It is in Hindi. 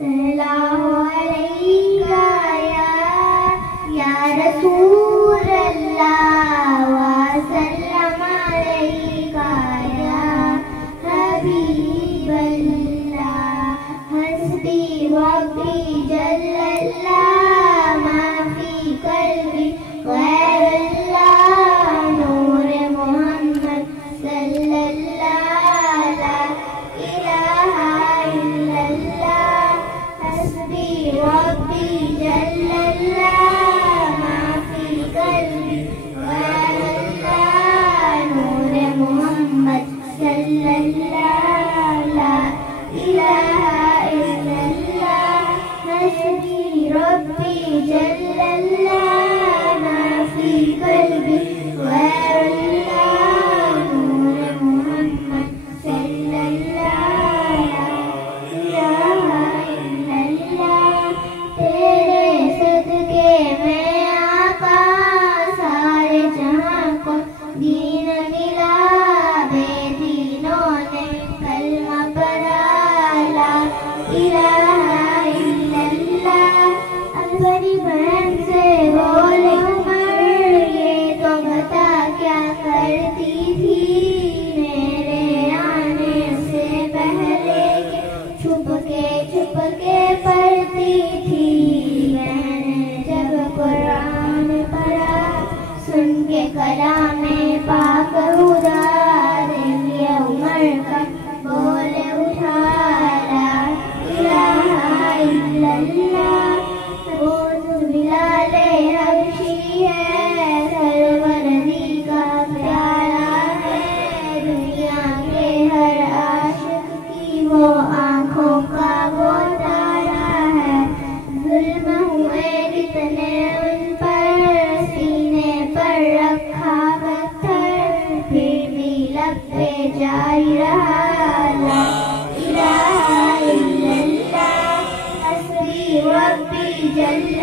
सल्लल्लाहु अलैका या रसूल अल्लाह व सल्लम अलैका या हबीब अल्लाह। हस्बी रब्बी जल्लल्लाह मा फी क़ल्बी गैरुल्लाह। नूर मोहम्मद सल्लल्लाह ला इलाहा इल्लल्लाह। हस्बी रब्बी जल्लल्लाह मा फी क़ल्बी गैरुल्लाह। नूर मोहम्मद सल्लल्लाह ला इलाहा इल्लल्लाह। हस्बी रब्बी जल्लल्लाह मा फी क़ल्बी गैरुल्लाह। नूर मोहम्मद सल्लल्लाह ला इलाहा इल्लल्लाह। तेरे सदके में आका सारे जहां को दीन मिला। बेदीनों ने कलमा पढ़ा ला इलाहा इल्लल्लाह। अपनी बहन से बोले उमर ये तो बता क्या करती थी मेरे आने से पहले के छुप के पढ़ती थी। मैंने जब कुरान पढ़ा सुन के कलामे पाक खुदा देंगे उमर का बोले उठा ला इलाहा इल्लल्लाह। वो बिलाले हबशी है सरवरदी का प्यारा है। दुनिया के हर आशिक की वो आंखों का वो तारा है। जुल्म हुए कितने उन पर सीने पर रखा पत्थर फिर भी लब पे जारी रहा ला इलाहा इल्लल्लाह। हस्बी रब्बी जल्ल